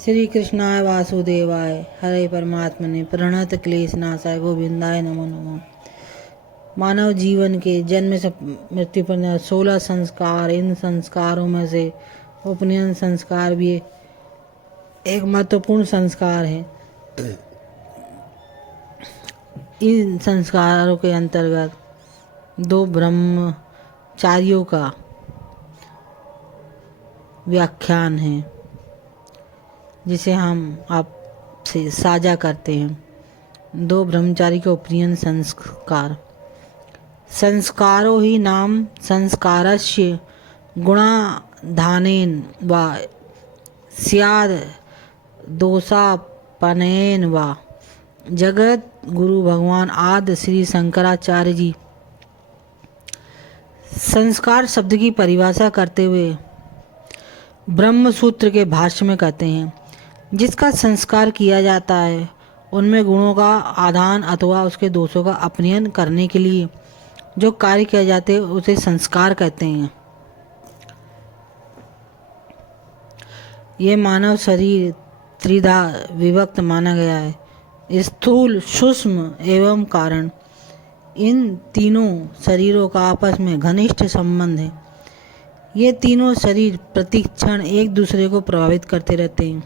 श्री कृष्णाय वासुदेवाय हरे परमात्मने प्रणत क्लेश नाशाय गोविंदाय नमो नमः। मानव जीवन के जन्म से मृत्यु पर 16 संस्कार, इन संस्कारों में से उपनयन संस्कार भी एक महत्वपूर्ण संस्कार है। इन संस्कारों के अंतर्गत 2 ब्रह्मचारियों का व्याख्यान है जिसे हम आपसे साझा करते हैं। 2 ब्रह्मचारी के उपनयन संस्कार। संस्कारो ही नाम संस्कारस्य गुणाधानेन वा स्याद् दोषापनयेन वा। जगत गुरु भगवान आदि श्री शंकराचार्य जी संस्कार शब्द की परिभाषा करते हुए ब्रह्म सूत्र के भाष्य में कहते हैं, जिसका संस्कार किया जाता है उनमें गुणों का आदान अथवा उसके दोषों का अपनयन करने के लिए जो कार्य किए जाते हैं उसे संस्कार कहते हैं। यह मानव शरीर त्रिधा विभक्त माना गया है, स्थूल, सूक्ष्म एवं कारण। इन तीनों शरीरों का आपस में घनिष्ठ संबंध है। ये तीनों शरीर प्रतिक्षण एक दूसरे को प्रभावित करते रहते हैं।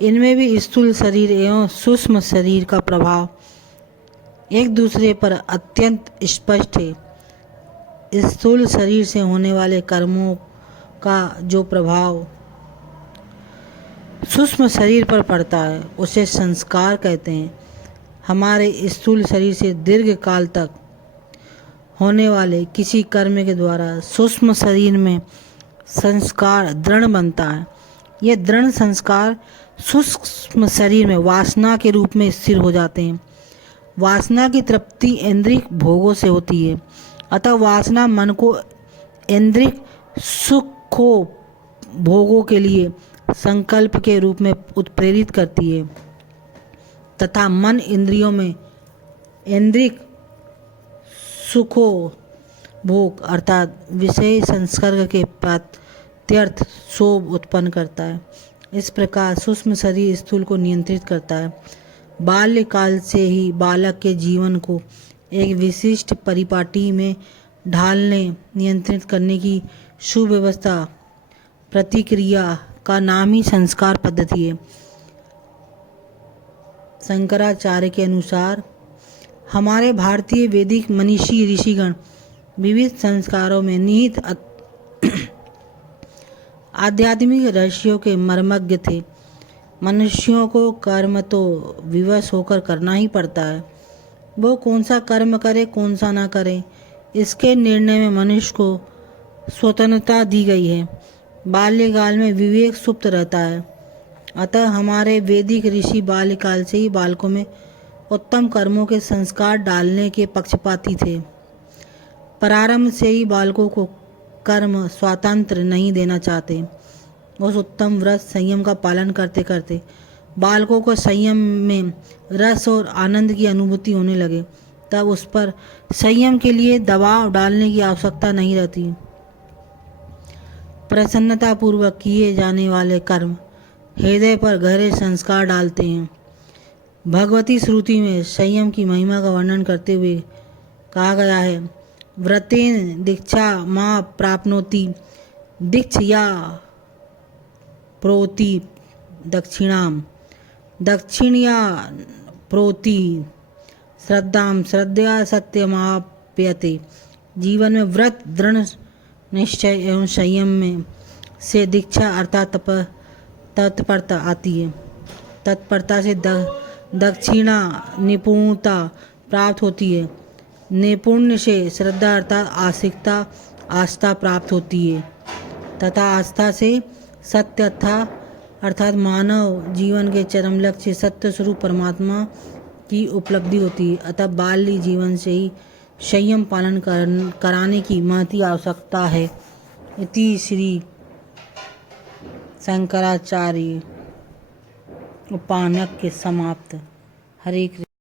इनमें भी स्थूल शरीर एवं सूक्ष्म शरीर का प्रभाव एक दूसरे पर अत्यंत स्पष्ट है। स्थूल शरीर से होने वाले कर्मों का जो प्रभाव सूक्ष्म शरीर पर पड़ता है उसे संस्कार कहते हैं। हमारे स्थूल शरीर से दीर्घ काल तक होने वाले किसी कर्म के द्वारा सूक्ष्म शरीर में संस्कार दृढ़ बनता है। ये दृढ़ संस्कार सूक्ष्म शरीर में वासना के रूप में स्थिर हो जाते हैं। वासना की तृप्ति इंद्रिय भोगों से होती है, अतः वासना मन को इंद्रिय सुखों भोगों के लिए संकल्प के रूप में उत्प्रेरित करती है तथा मन इंद्रियों में इंद्रिय सुखों भोग अर्थात विषय संसर्ग के प्रत्यर्थ शोभ उत्पन्न करता है। इस प्रकार सूक्ष्म शरीर स्थूल को नियंत्रित करता है। बाल्यकाल से ही बालक के जीवन को एक विशिष्ट परिपाटी में ढालने नियंत्रित करने की सुव्यवस्था प्रतिक्रिया का नाम ही संस्कार पद्धति है। शंकराचार्य के अनुसार हमारे भारतीय वैदिक मनीषी ऋषिगण विविध संस्कारों में निहित आध्यात्मिक रहस्यों के मर्मज्ञ थे। मनुष्यों को कर्म तो विवश होकर करना ही पड़ता है। वो कौन सा कर्म करे कौन सा ना करे इसके निर्णय में मनुष्य को स्वतंत्रता दी गई है। बाल्यकाल में विवेक सुप्त रहता है, अतः हमारे वैदिक ऋषि बाल्यकाल से ही बालकों में उत्तम कर्मों के संस्कार डालने के पक्षपाती थे। प्रारंभ से ही बालकों को कर्म स्वातंत्र नहीं देना चाहते। उस उत्तम व्रत संयम का पालन करते करते बालकों को संयम में रस और आनंद की अनुभूति होने लगे, तब उस पर संयम के लिए दबाव डालने की आवश्यकता नहीं रहती। प्रसन्नता पूर्वक किए जाने वाले कर्म हृदय पर गहरे संस्कार डालते हैं। भगवती श्रुति में संयम की महिमा का वर्णन करते हुए कहा गया है, व्रतेन दीक्षा मां प्राप्नोति दीक्षया प्रोति दक्षिणाम दक्षिणया प्रोति श्रद्धाम श्रद्धया सत्यमाप्यते। जीवन में व्रत दृढ़ निश्चय एवं संयम में से दीक्षा अर्थात तत्परता आती है। तत्परता से दक्षिणा निपुणता प्राप्त होती है। निपुण्य से श्रद्धा अर्थात आस्था प्राप्त होती है तथा आस्था से सत्य अर्थात मानव जीवन के चरम लक्ष्य सत्य स्वरूप परमात्मा की उपलब्धि होती है। अतः बाल्य जीवन से ही संयम पालन कराने की महती आवश्यकता है। इति श्री शंकराचार्य उपान्याय के समाप्त। हरे कृष्ण।